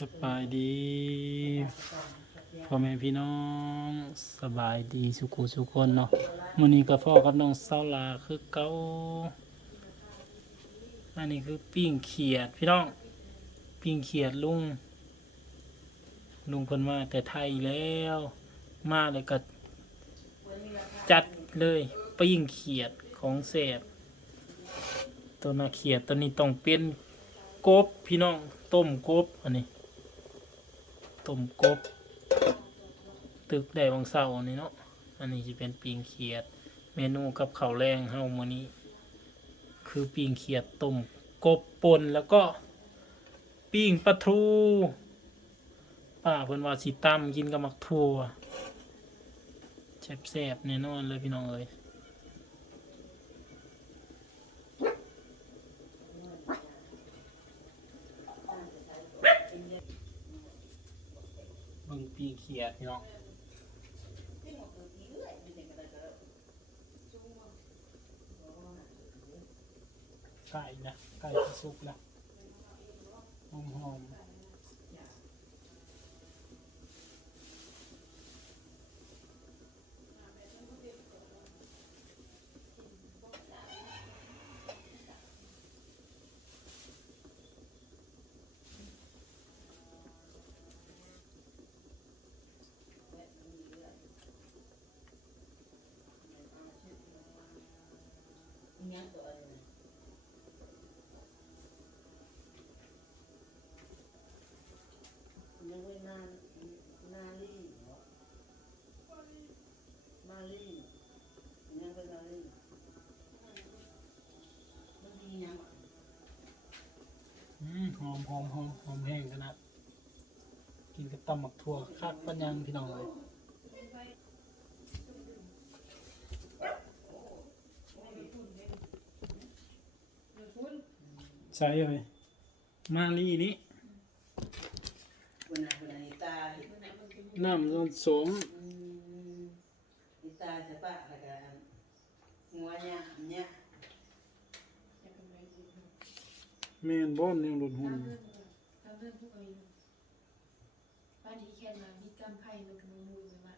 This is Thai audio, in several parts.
สบายดีพ่อแม่พี่น้องสบายดีสุขุสุขคนเนาะมื้อนี้ก็พ่อกับน้องเศร้าลาคือเก่าอันนี้คือปิ้งเขียดพี่น้อง ปิ้งเขียดลุงลุงเพิ่นมาแต่ไทยแล้ว มาเลยก็จัดเลยปิ้งเขียดของแสบตัวนาเขียดตัวนี้ต้องเป็นกบพี่น้องต้มกบอันนี้ ต้มกบ ตึกได้บางเสาร์นี่เนาะอันนี้จะเป็นปิงเขียด เมนูกับข้าวแรงเฮามื้อนี้ คือปิงเขียดต้มกบป่นแล้วก็ปิ้งปลาทูป้าเพิ่นว่าสิตำกินกับมักทั่วแซ่บๆแน่นอนเลยพี่น้องเอ้ยเบิ่งปิงเขียด พี่น้องไก่นะไก่ที่สุกแล้วหอมหอมๆ ยังไม่นานนาลีเหรอมาลียังเป็นนาลีมันดียังวะ อื มหอมหอมหอมหอมแห้งขนาดกินกับตำหมักถั่วคักปัญญังพี่น้องเลยใส่เลยมาลีนี้วันไหนวันไหนตาเห็นน้ำมันสมอืมอีตาจะปะแล้วก็งัวเนี่ยเนี่ย แม่นบ่อนยังหลุดหุ่น ทำเรื่องทำเรื่องพวกนี้บ้านที่แค่มามีกำไพ่มันก็มามูลมา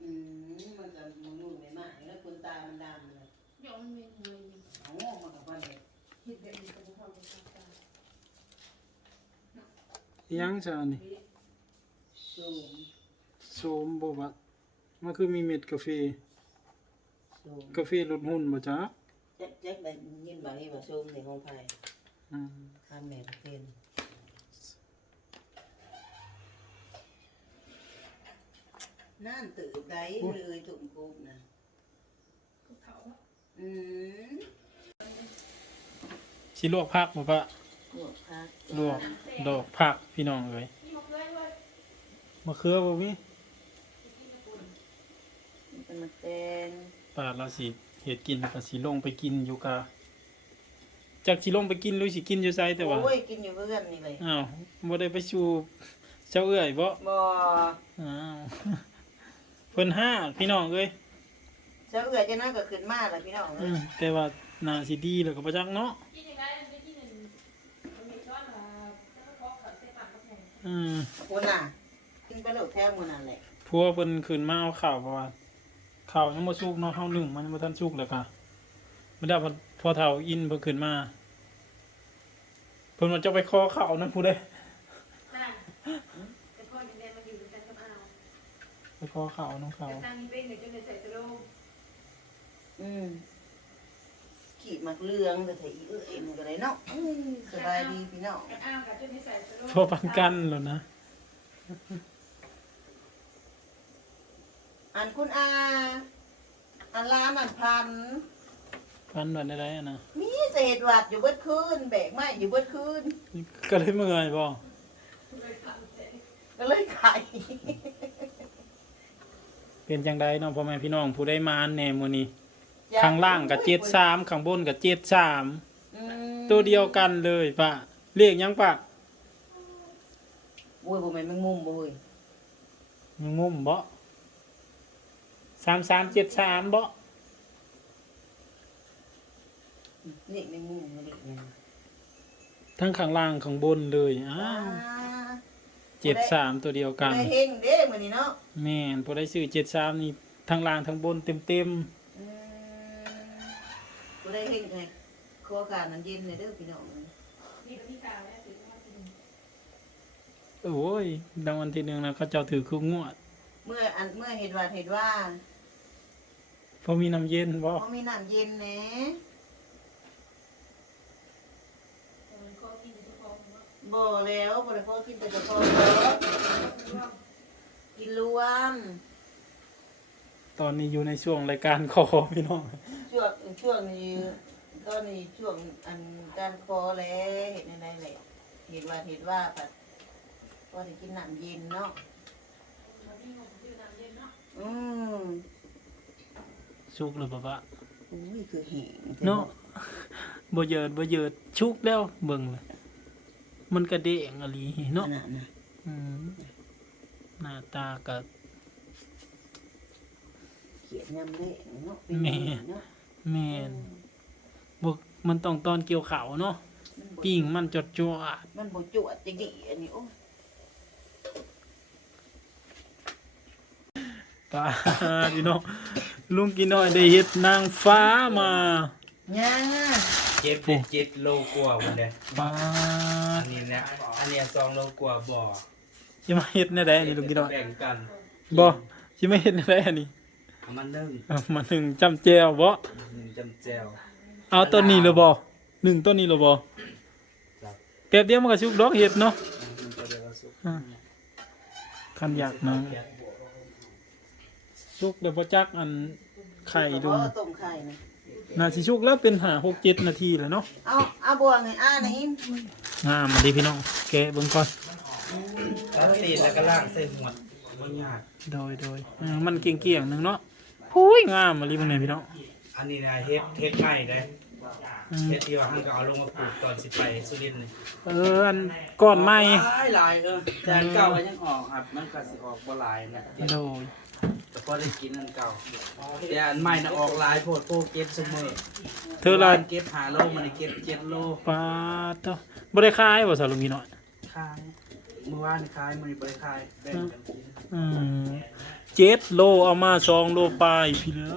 อืมมันจะมันนุ่มไม่มากแล้วคนตามันดำเลยเดี๋ยวมันเวียนหัวอยู่เอามันกับวันเด็กเห็ดแบบนี้ก็บ่พอจะทำตาอิหยังซะอันนี่สูงสมบ่บัดมันคือมีเม็ดกาแฟ สูงกาแฟลดหุ่นบ่จ๊ะแจ๊กแจ๊กได้ยินบ่ให้บ่สูงในห้องไผ่อืม ข้ามแม่ประเทศนั่นตื่นได้เลยถุงกุ๊บนะก็เขาอืมสิลวกผักบ่ปะลวกพักลวกดอกผักพี่น้องเอ้ยนี่มาเพื่อนว่ามะเขือบ่มีมันเป็นมะแตงปาดละสิเฮ็ดกินแล้วก็สิลงไปกินอยู่กะ จักสิลงไปกินหรือสิกินอยู่ไสแต่ว่าโอ้ยกินอยู่เพื่อนนี่เลยอ้าวบ่ได้ไปสู่เจ้าเอื้อยบ่บ่อ้าวเพิ่นห้าพี่น้องเอ้ยเจ้าเอือจะน่าก็ขึ้นมาแล้วพี่น้องอืมแต่ว่าน่าสิดีแล้วก็บ่จักเนาะกินยังไงมันไม่กินหนึ่งมันมีช้อนมาแล้วก็พอกกับเส้นปากกับแผ่นอืมคนน่ะกินไปโหลดแท้มือนั่นแหละผัวเพิ่นขึ้นมาเอาข้าวเพราะว่าข้าวยังบ่สุกเนาะเฮานึ่งมันยังบ่ทันสุกแล้วก็ บ่ได้พอพอเฒ่าอินเพิ่นขึ้นมา เพิ่นว่าจะไปขอข้าวนํผู้ใดนั่นแต่พ่อยังเรียนมาอยู่ด้วยกันกับเอาไปขอข้าวน้องเขาแต่ตั้งนี้เป็นเดี๋ยวจะในใส่ตะโลมอืมขีดมักเลืองแต่ไถอีเอ้ยมันก็ได้เนาะอืมสบายดีพี่น้องกับอ้าวกับจะในใส่ตะโลมพอปันกันแล้วนะ อันคุณอา อันลามันพัน ปันวันได้อะนะมีเศษหวัดอยู่เบิดคืนแบกไม้อยู่เบิดคืนก็เลยเมื่อยบ่เลยทำเสร็จก็เลยไข่เป็นจังไดเนาะพ่อแม่พี่น้องผู้ได้มาแหน่มื้อนี้ข้างล่างก็73ข้างบนก็73อืมตัวเดียวกันเลยปะเรียกหยังปะโอ้ยบ่แม่นแมงมุมบ่เว้ยยังงุ่มบ่3373บ่ นี่แมงมุมนี่นี่ทั้งข้างล่างข้างบนเลยอ้าอ่าวเจ็ดสามตัวเดียวกันได้เฮงเด้มื้อนี้เนาะแม่นพอได้ซื้อเจ็ดสามนี่ทั้งล่างทั้งบนเต็มเต็มอืมบ่ได้เฮงไงขอการนั้นเย็นเลยเด้อพี่น้องนี่เป็นที่กลางแล้วถือว่าเป็นๆโอ้ยรางวัลที่หนึ่งนะเขาเจ้าถือคุกงวด เมื่ออันเมื่อเห็นว่าเห็นว่าเพราะมีน้ำเย็นบ่เขามีน้ำเย็นแหน่มันก็กินทุกคนเนาะ บ่แล้วบ่ได้พอกินแต่เฉพาะกินรวมตอนนี้อยู่ในช่วงรายการคอพี่น้องช่วงช่วงนี้ตอนนี้ช่วงอันการคอแล้วเห็นในๆแหละเห็นว่าเห็นว่าปัดก็ได้กินน้ำเย็นเนาะมันที่ของที่น้ำเย็นเนาะอืมชุกเลยบ่ปะอุ้ยคือแห้งเนาะบ่เยิดบ่เยิดชุกแล้วเบิ่งเลย มันกระเด้งอะลีเนาะเนาะน่ะนะอืมหน้าตาก็เขียนยำเละเนาะแม่ เนาะแม่นบ่มันต้องตอนเกี่ยวข้าวเนาะมันบ่ปิ้งมันจดจวดมันบ่จวดจังดีอันนี้โอ้ยปาพี่น้องลุงกินน้อยได้เฮ็ดนางฟ้ามาย่า เจ็ดเป็นเจ็ดโลกว่าวันเด้ปาอันนี้นะอันนี้สองโลกว่าบ่อสิมาเฮ็ดแนวใดอันนี้ลุงกินน้อยแบ่งกันบ่สิมาเฮ็ดแนวใดอันนี้เอามันนึ่งเอามาหนึ่งจำแจวบ่หนึ่งจำแจวเอาต้นนี้เลยบ่หนึ่งต้นนี้เลยบ่ครับแป๊บเดียวมันก็สุกดอกเห็ดเนาะมันก็เดี๋ยวเราสุกอ่าคันอยากนะสุกเดี๋ยวบ่จักอันไข่ดูเออต้มไข่นะ น่าสิสุกแล้วเป็น5 6 7นาทีแล้วเนาะเอาเอาบวงให้อ่านะอินงามมาดิพี่น้องแกะเบิ่งก่อนแล้วตีนแล้วก็ล่างใส่หมวดมันยากโดยโดยเออมันเกี่ยงๆหนึงเนาะหูยงามมาดิเบิ่งแหน่พี่น้องอันนี้นะเฮ็ดเฮ็ดใหม่เด้อืมเฮ็ดที่ว่าหันก็เอาลงมาปลูกตอนสิไปสุรินทร์นี่เอออันก้อนไม้หลายหลายเออแต่อันเก่าก็ยังออกครับมันก็สิออกบ่หลายนะโดย แต่พอได้กินอันเก่าแต่อันใหม่น่ะออกหลายโพดโพเก็บซุมื้อเธอละเก็บ5โลมันได้เก็บ7โลปาดเนาะบ่ได้ขายบ่สาวลุงพี่น้อยขายเมื่อวานขายมื้อนี้บ่ได้ขายแบ่งกันกินอืมเจ็ดโลเอามาสองโลปลายพี่เล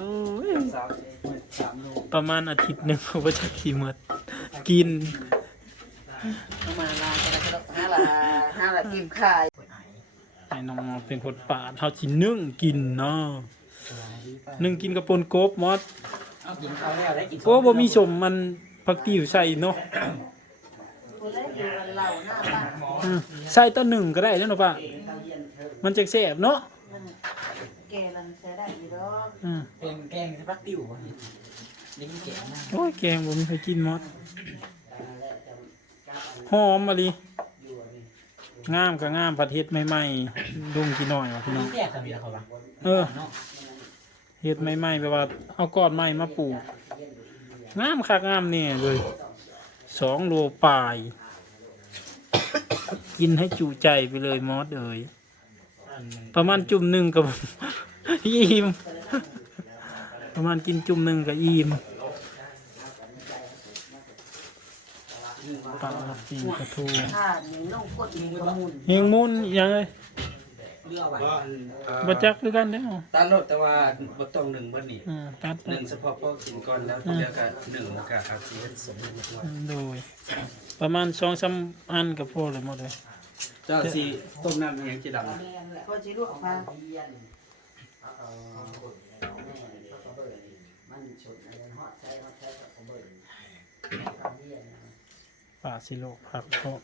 ยสาวสามโลประมาณอาทิตย์หนึ่งเขาก็จะขี่หมดกินเอามาลากันแล้วก็ห้าละห้าละกิมไข่ ให้น้องเป็นคนป่าดเขาสินึ่งกินเนาะนึ่งกินกับปนกบมอดเอากินข้าวแล้วได้กินโอ้บ่มีสมมันผักติ๋วใส่เนาะคนแรกอยู่กันเหล่าหน้าบ้านอืมใส่ต้นหนึ่งก็ได้แล้วเนาะป่ะมันจะแซ่บเนาะมันแกลันใช้ได้อยู่ดอกอืมเป็นแกงพักติ๋วนี่กินแกงมากโอ้ยแกงบ่มีใครกินมอดหอมมาดิ งามก็งามผัดเฮ็ดใหม่ๆลุงกินหน่อยว่ะพี่น้อง แยกกันมีแล้วเขาปะเออเฮ็ดใหม่ๆแบบว่าเอาก้อนไม้มาปลูกงามคักงามเนี่ยเลยสองโลปลาย กินให้จุใจไปเลยมอสเอ๋ยประมาณจุ่มหนึ่งกับ อิ่มประมาณกินจุ่มหนึ่งกับอิ่ม ปลาปีกระทูถ้ามีน้องกดมีกระมุนเฮงมุนยังไงเลือกไว้บัจักคือกันเด้อตัดรถแต่ว่าบ่ต้องหนึ่งบ่นี่อ่าตัดหนึ่งเฉพาะพอกินก่อนแล้วเดี๋ยวก็หนึ่งแล้วก็อาจสิเฮ็ดสมมุติว่าโดย ประมาณสองสามอันกับพอเลยหมดเลยเจ้าสิต้มน้ำให้หยังจะดำก็จะลวกมา ปลาสิโลกผักเพาะ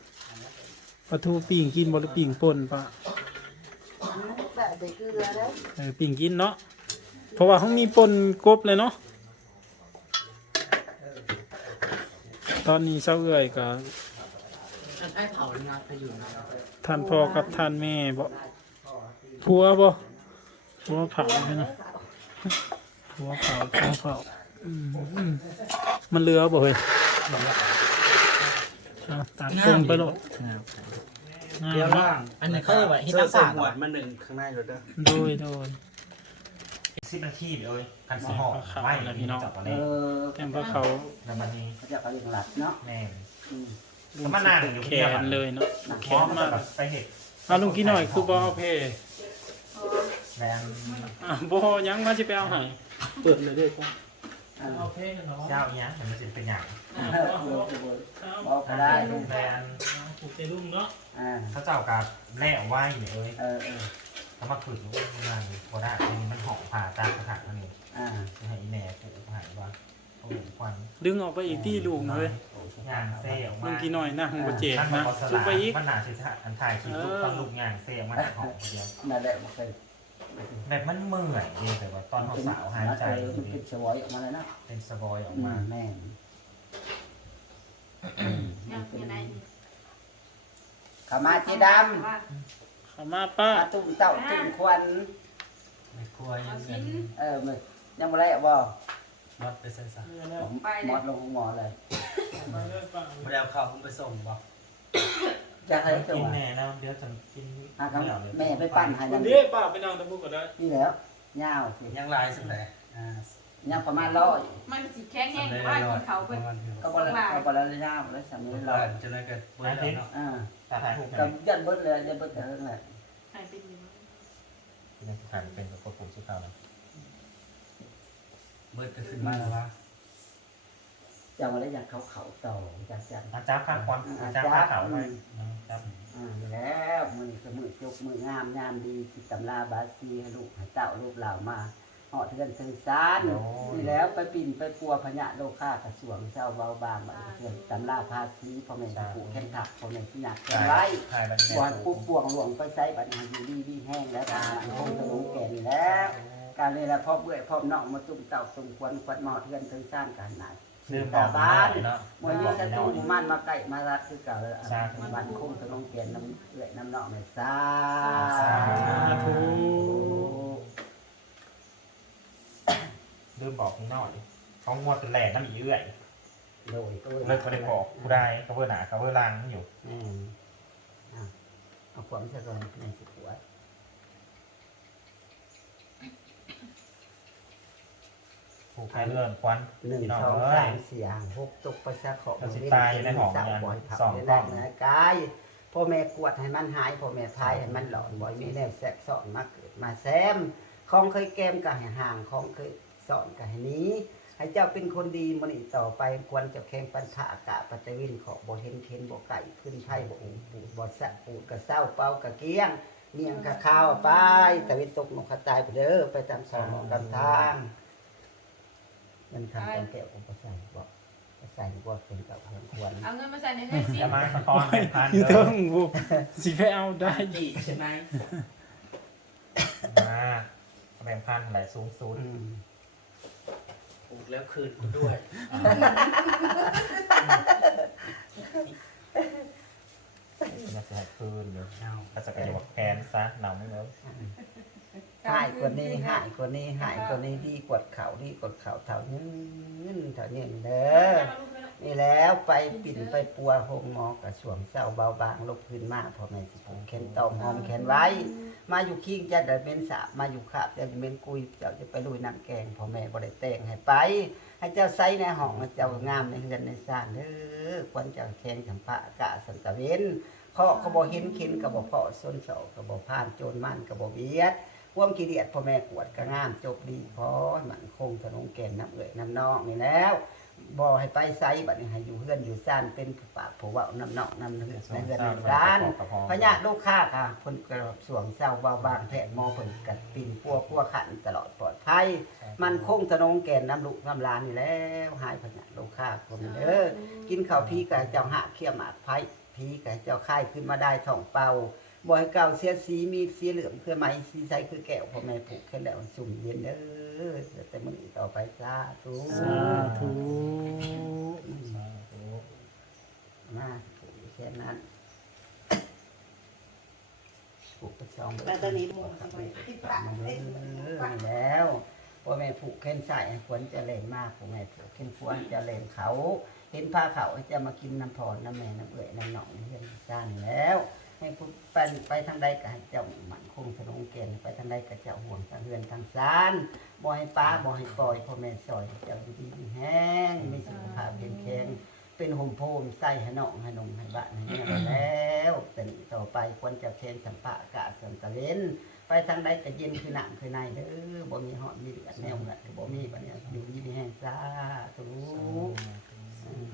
ปลาทูปิ่งกินบหรือปิ่งป่นปะแบบไปเกลือแล้วเออปิ่งกินเนาะเพราะว่าเขามีป่นกบเลยเนาะตอนนี้เศร้าเอื่อยกับไอ้เผางานไปอยู่นะท่านพ่อกับท่านแม่บ่ผัวบ่ผัวเผาใช่ไหมผัวเผาผัวเผามันเลือบ่เฮ้ย อาตัดตรงไปโลดงามเดี๋ยวเนาะล่างอันนี้เขาเรียกว่าฮิตาใส่ซ่าหมวดมาหนึ่งข้างในรถเด้อโดยโดยสิบนาทีเดี๋ยวเลยกันสหอขาวไม่แล้วพี่น้องจับตอนเอนี้อแต้มพระเขาแล้วมันนี้เขาจะเอาอย่างหลัดเนาะแน่อืมแล้วมันนานอยู่แขเพียบนเลยเนาะแขพร้อมนมามาแบบไปเห็ดอเอาลุงกินหน่อยคือบ่เอาเพแมนอะบ่ยังมาสิไปเอาให้เปิดเลยเด้อจ้ะ เอาเพเนาะเจ้าเนี้ยมันจะเป็นอย่างบอกก็ได้แมนผูกใจลุงเนาะอ่าเขาเจ้ากับแล่ไหวเนี่ยเอ้ยเออเออเขามาฝึกรู้งานพอได้ทีนี้มันหอมผ่าตามกระถางนี่อ่าจะให้แหน่ปลูกผ่านว่าโอ้โหควันดึงออกไปอีกที่ลุงเลยงานเซ่ออกมาลุงกินหน่อยนะบ่เจ็บท่านนะมาสซุปลาไปอีกมันหนาสิท่าอันถ่ายคลิปลูกตอนลูกงานเซ่ออกมาหอมคนเดียวนั่นแหละบ่เคย แบบมันเมื่อยดีแต่ว่าตอนเขาสาวหายใจมันเป็นสวอยออกมาเลยนะเป็นสบอยออกมามาแม่นยังยังไงขามาเจดเข้ามาป้าำตุ้มเต้าตุ้มควันไม่กลัวยัเอางชิ้นเออมึงยังบ่ได้บ่มัดไปใส่ซะผมหมอดลงหมอเลยไปเลยป้าบ่ได้เอาข้าวผมไปส่งบ่ จะให้จังกินหวะแม่แล้วเดี๋ยวจะกินอะครับแม่ไปปั้นให้วันั่นนนี้ป้าไปนั่งตะบุกก็ได้นี่แล้วยาวสิยังหลายสักแต่อ่ายังประมาณร้อยมันสิแข็งแห้งว่ากินเขาปเพิ่นระมาณนี้ก็บ่ละก็บ่ละยาวแล้วสามีร้ร้ออยยจะได้เกิดเปิดแล้วเนาะอ่าตาถ่ายถูกก็ไหมยันเบิดเลยยันเบิดแต่เรื่องแหละหายเป็นอยู่เป็นสุขันเป็นกับผมสุขาวนะเบิดก็ขึ้นมาแล้วว่าจังว่าได้อยากเขาเขาต่อจังจังอาจารย์ข้างควันอาจารย์ข้างเขาเลยครับ อ่าแล้วมือสมือจกมืองามยามดีสิตำราบาซีให้ลูกให้เต้าลูกเหล่ามาเหาะเทือนถึงซานนี่แล้วไปปิ่นไปปัวพญะโลค่ากระสวงเจ้าเบาบางบัดเทือนตำราภาษีพ่อแม่ผู้แข่งขับพ่อแม่ที่หนักแข่งไรถ่ายบันบอลปุ๊บปวงหลวงไปใช้บัดนี้อยู่ดีดีแห้งแล้วทางคงจะลงแก่นแล้ว การเลยละพ่อเบื่อพ่อน้องมาตุ้มเต่าตุ้มควันควันหมอเทือนถึงสร้างการหนัก ลืมบอกบ้านเนาะมวยนี้จะตุ้มมันมาไก่มารัดคือเก่าเลยมันคงจะลงเกียนน้ำเอื่อยน้ำนองเลยซาธุลืมบอกพี่น้อยเขางวดเป็นแหล่น้ำอีเอื่อยโดยตัวเลยเขาได้บอกผู้ได้เขาเพื่อหนาเขาเพื่อลังอยู่อืมเอาความเชื่อก่อนในสิบหัว ผูกแค่เลื่อนควันหนึ่งพี่น้องสองเอ้สายมสี่ห้าหกตกประชาขอบเราสิตายในห้องสาวเนี่ยบ่อยผักสองในกล้นั้องนนะกายพ่อแม่กวดให้มันหายพ่อแม่พายให้มันหลอนบ่อยมีแนวแสกสอนมาเกิดมาแซมของเคยแกมก็ให้ห่างของเคยสอนก็ให้หนี้ ให้เจ้าเป็นคนดีมันอีกต่อไปควรจะแข่งปัญหาอากาศปัจจวินขอบ่เห็นเข็นบ่ไก่พื้นไผ่บ่อูปูบ่สะปูดกระเศร้าเป่ากระเกี้ยงเมียงกะข้าวไปตะวินตกนกขตายไปเด้อไปตามสองตามทาง มันทำตอนแก้วของภาษาบอกภาษาบ่เป็นกับเพื่อนควรเอาเงินมาใส่ในเงินสิจะมาสะท้อนเป็นพันอยู่เลเทิยงบุสิไปเอาได้อีกใช่ไหมมาแบ่งพันหลายสูงสุดอืมถูกแล้วคืนกูด้วยจะใช้คืนอยู่เอาก็จะกระยกแขนซะหนาวไม่เลิก หายกว่านี้หายกว่านี้หายกว่านี้ดีกว่าเขาดีกว่าเขาเท่านี้เท่านี้เด้อนี่แล้วไปปิ่นไปปัวโฮมหมอกระสวงเศร้าเบาบางลบพื้นมากพอแม่สิผมแขนตอมหอมแขนไว้ มาอยู่คิงจะได้เป็นสามาอยู่ขาบจะได้เป็นกุยเจ้าจะไปลุยน้ำแกงพ่อแม่บ่ได้แต่งให้ไป ให้เจ้าใส่ในห้องเจ้างามในเฮือนในซ่านเด้อควรจ้าแข่งสัมภะกะสันตะเวนข้อก็บ่เห็นเข็นก็บ่พอส้นเสากบผ่านโจรมันกบเบียด ความขี้เดียดพ่อแม่กวดก็งามจบดีพอมันคงถนนแก่นน้ำเอ่ยน้ำนองนี่แล้วบ่ให้ไปไซบัดนี้ให้อยู่เฮือนอยู่ซ่านเป็นปากผู้เว้าน้ำนอกน้ำเฮือนในเฮือนในซ่านพญาลูกค้าค่ะเพิ่นกระสวงเศร้าเบาบางแผนหมอเพิ่นกัดปิ่นปัวปัวขันตลอดปลอดภัยมันคงถนงแก่นน้ำลุกน้ำลานนี่แล้วหายพญาลูกค้าคนเด้อกินข้าวพีกะเจ้าหะเขี้ยหมากไผพีกะเจ้าค่ายขึ้นมาได้ท้องเป่า บ่ให้เก่าเสียสีมีสีเหลืองคือไหมสีใสคือแก้วพ่อแม่ผูกแค่แล้วสุ่มเย็นเด้อแต่มื้อนี้ต่อไปสาธุสาธุมาผูกแค่นั้นผูกไปสองแต่ตอนนี้ผูกไปที่ปากเออนี่แล้วพ่อแม่ผูกแขนใส่ควรจะเล่นมากพ่อแม่ผูกแขนควรจะเล่นเขา เห็นผ้าเขาจะมากินน้ำพรน้ำแม่น้ำเอื่อยน้ำหนองเฮียนซ่านแล้ว ให้พูดไปไปทางใดก็ให้เจ้าหมันคงสนองเกณฑ์ไปทางใดก็เจ้าห่วงทางเฮือนทางซานบ่ให้ป้าบ่ให้ปล่อยพ่อแม่ซอยเจ้าอยู่ดีมีแห้งมีสุขภาพแข็งแรงเป็นห่มโพมใส่ให้น้องให้นมให้บ้านให้เนี่ยแล้วแต่แต่นี้ต่อไปควรจะเคนสัมภะกะสัมตะเลนไปทางใดก็เย็นคือหนังคือในเด้อบ่มีหอดมีเดือดแนวเหมือนก็บ่มีบัดเนี้ยอยู่ยี่มีแห้งซาธุอืม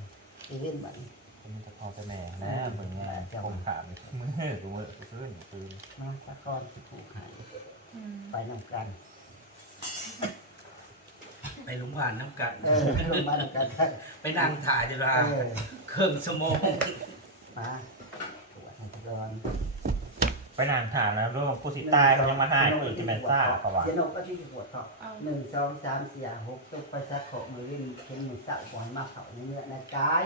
อีเว้นบัดนี้ มันจะพอจะแหน่นะเหมือนงานผมถามมือกูเมื่อกูซื้อหนึ่งปืนมาสะกอนสิผูกให้อืมไปนำกัน ไปลุงผ่านน้ำกันเออลงมานำกันเถอะไปนั่งถ่ายจะละเออเครื่องชั่วโมงมาปวดให้สะกอนไปนานถามแล้วร่วมกูสิตายเขายังมาให้อีกที่แม่ซ่าเขาว่าเจนกก็ที่ปวดท้องเอาหนึ่งสองสามสี่ห้าหกตุกไปสักขอมือวิ่งเข็นหนึ่งสาวบ่อยมากเขาในเนื้อในกาย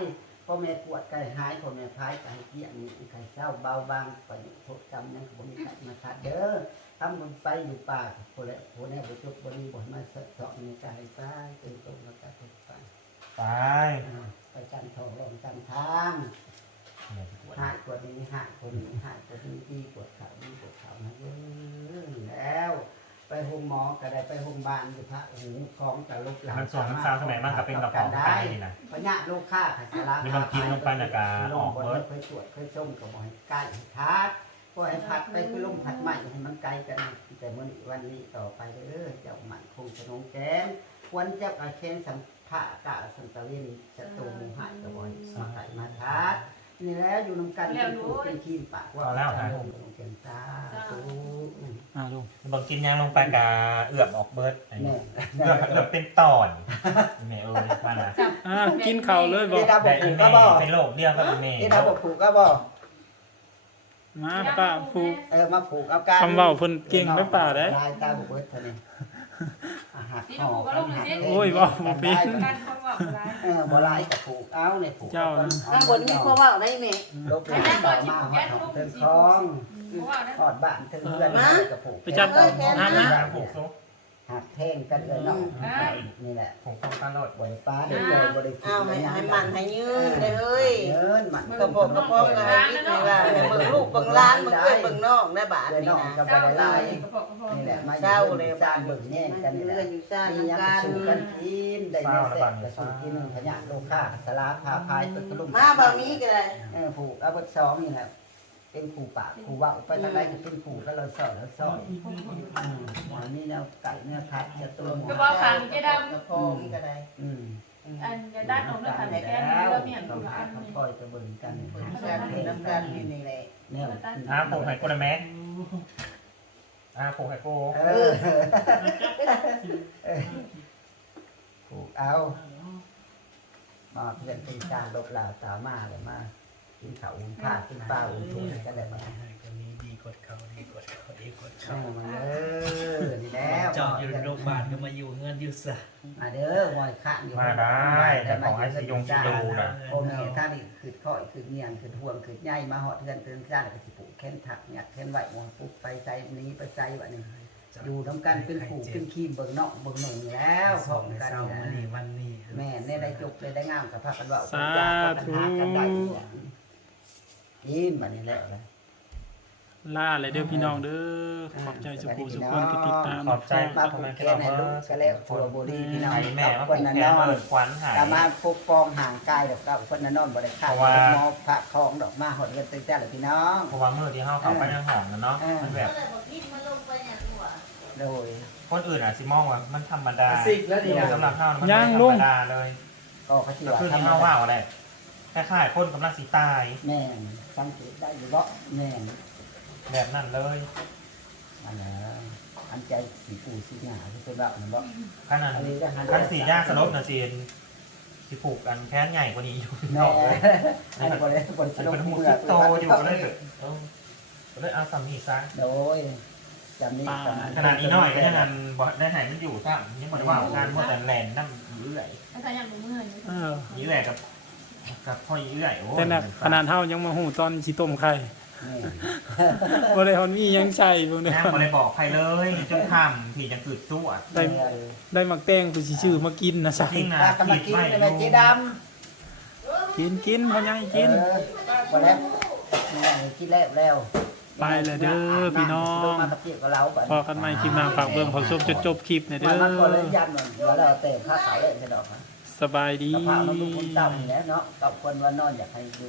พ่อแม่ปวดไก่หายพ่อแม่พายไก่เกี้ยงนี่ไก่เศร้าเบาบางไปโทษจำนั่นก็บ่มีใครมาทัดเด้อทำมันไปอยู่ป่าคนละคนแน่บ่จบบริบ่มาสะเจาะในกายไปเป็นตรงแล้วก็ทุกไปตายไปจันทองลงจันทางหายกว่านี้หายกว่านี้หายกว่านี้ดีกว่าเขาดีกว่าเขานะเว้ยแล้ว ไปโรงหมอก็ได้ไปโรงพยาบาลอยู่พระหูของแต่ลูกหลานมันส่งน้ำซาวสมัยมันก็เป็นกระป๋องได้ไก่นี่นะพญาโลค่าขัสลานี่มันกินลงไปน่ะกะออกเบิเบิดดเคยตรวจเคยส้มกับหมอยไก่ทัดพอให้พัดไปคือลมพัดใหม่ให้มันไกลกัน แต่เมื่อนี้วันนี้ต่อไปเด้อเจ้าหมันคงจะนงแกนควรเจ้าอาเคนสัมภะกะสันตะเวนจะตูหมูหายกับหมอยมาไก่มาทัด นี่แหล้วอยู่นำกันเป็นผู้ เป็นทีมปากว่าลงเกนตาตูอ่าลุงบางกินยังลงไปกะเอือบออกเบิดแน่เอือบเอือบเป็นตอนแม่เอ้ยมานะจับอ่ากินข้าวเลยบ่เดาบแต่อกอีผูกแม่ก็บอกเป็นโรคเดียวกับอีแม่เดาบอกผูกก็บอกมาป้าผูก เออมาผูกเอาการคำเว้าเพิ่นเก่งไม่ป่าเด้ลายตาบุกเบิดเท่านี้อาหารนี่ห่อผูกก็ลงดูสิ โอ้ยเว้าบ่เป็น การความหวังร้าย เออบ่ลายกับผูกเอาเนี่ยผูกเจ้านะ ข้างบนมีความว่าได้ไหม ลบเลยต่อมาหอดของเทิงคลองเพราะว่าได้หอดบ้านเทิงเรือนกับผูกไปจับต่อหามาการผูกซุก หักแท่งกันเลยเนาะนี่แหละผูกตรงตลอดบ่ได้ป้าได้ปล่อยบ่ได้กินเอาให้ให้มันให้ยืนได้เฮ้ยเยินมันกระบอกกระบอกก็ให้คิดให้ว่าให้เบิ่งลูกเบิ่งหล้านเบิ่งเอ้ยเบิ่งน้องได้บาทเลยนี่น้องนะก็เศบ่ร้าได้เลลายยกระเพาะกระเพาะนี่แหละมาเศร้าเลยสร้างเบิ่งแย่งกันนี่แหละเรือนอยู่ซ่ามีน้ำยังกันสูกันกินได้ในเสร็จกระสุนกินพญาโลค่าสลาพาพายตะกลุ่มมาบ่มีก็ได้เออผูกเอาบทซ้อมนี่แหละ เป็นผูปากผูว่าไปทางใดก็เป็นผูก็เราสอนแล้วสอนอืมอันนี้แนวไก่เนื้อพัดจะตัวหมูกระเพาะขังเจ๊ดกระพอมก็ได้อืมำอันจะด้านของเนื้อขันแก้มแล้วเราเมียนต้ถูองกหาอันคำนี้คอยจะเบิ่งกันเบิ่งกันน้ำกันอยู่นี่แหละแนวอ่าผูกให้กูนะแม่อ่าผูกให้กูเออผูกเอามาเพื่อนเป็นการลบลาวสาวมาเลยมา กินข้าวอุ่นผ้ากินปลาอุ่นถุงกันเลยมาคนนี้ดีกว่าเขาดีกว่าเขาดีกว่าเข้าเขามาเออนี่แล้วจอดอยู่โรงพยาบาลก็มาอยู่เงินอยู่ซะมาเด้อมอยข้างอยู่มาได้แต่ของไอ้สยงสิโยนะโอเคท่านนี่คือข้อยคือเงียงคือห่วงคือใหญ่มาหอดเทือนเตือนข้านก็สิปลูกแค้นถักหยักแค้นไหวหมอปุ๊บไปใจนี้ไปใจวะนี่อยู่น้ำกันเป็นผูกเป็นคีมเบิ่งนอกเบิ่งหนึ่งแล้วพร้อมกันเศร้านี่วันนะนี้วันนี้แม่เนี่ยได้จุกเลยได้งามกับพากันว่าสาธุ กันได้ยิ้มอันนี้แล้วนะ ล่าเลยเด้อพี่น้องเด้อขอบใจสุขุสุขคนที่ติดตามขอบใจ มาผูกแค้นให้ลูกก็แล้วตัวบุรีพี่น้องไอ้แม่ว่าคผูนกนั้นแขนนอนเปิดควันหายกามาปกป้องห่างกายดอกเก้าคนนั้นนอนบ่ได้ขาดเพราะว่า หมอพระคองดอกมาหอดเงินตึงจ้าหรือพี่น้อง เพราะว่ามือที่เข้าเขาไปในห้องนั่นเนาะมันแบบก็เลยบอกพี่มันลงไปอย่างหัวโดยคนอื่นอาจสิมองว่ามันธรรมดาสิกแล้วดีแต่นะ สำหรับเฮามันไม่ธรรมดาเลย ก็เขาที่ก็ว่าคือที่ทำเฮาว่าอะไร คล้ายๆคนกำลังสิตาย แม่นสังเกตได้อยู่บ่แม่นแบบนั้นเลย อันนั้นอันใจสีปูสีหงาที่เป็นแบบนั้นบ่ ขนาดอันนี้ก็หันคันสียากสลบนะจีนสิผูกกันแค้นใหญ่กว่านี้อยู่แม่อันนี้บ่ได้บ่ได้มันลงเป็นหูมือสิบโตอยู่ก็เลยแบบเออก็เลยเอาสามีซะโดยจำนี้จำขนาดนี้น้อยก็ยังงันบ่ได้ใหายมันอยู่ซ้ำยังบ่ได้ว่าการหมดแต่แหลนนั่นเรื่อยถ้าใส่อย่างมือเห็นเออยี่แหลกับ กับพ่อยี่แหลโอ้แต่น่ะขนาดเฮายังมาหูตอนสิต้มไข่แม่บ่ได้ฮอนมีหยังใส่พวกนี้ ย่างบ่ได้บอกใครเลยจนคำที่จะกึดสู้อะได้ ได้มักแตงกูสิชื่อมากินนะซะจริงนะปลากำลังกินได้ไหมเจ๊ดำกินกินพ่อใหญ่กิน เออบ่แล้วแม่กินแล้วแล้วไปเลยเด้อพี่น้อง มาตะเกียบกับเราบัดพอกันใหม่คลิปหน้าฝากเบิ่งขอชมจนจบคลิปหน่อยเด้มันมันก็เลยอยันมันว่าเราเตะผ้าขาวเล่นใช่ดอกนะ สบายดี สภาพมันลูกคนต่ำอยู่แล้วเนาะกับคนว่านอนอยากให้ดู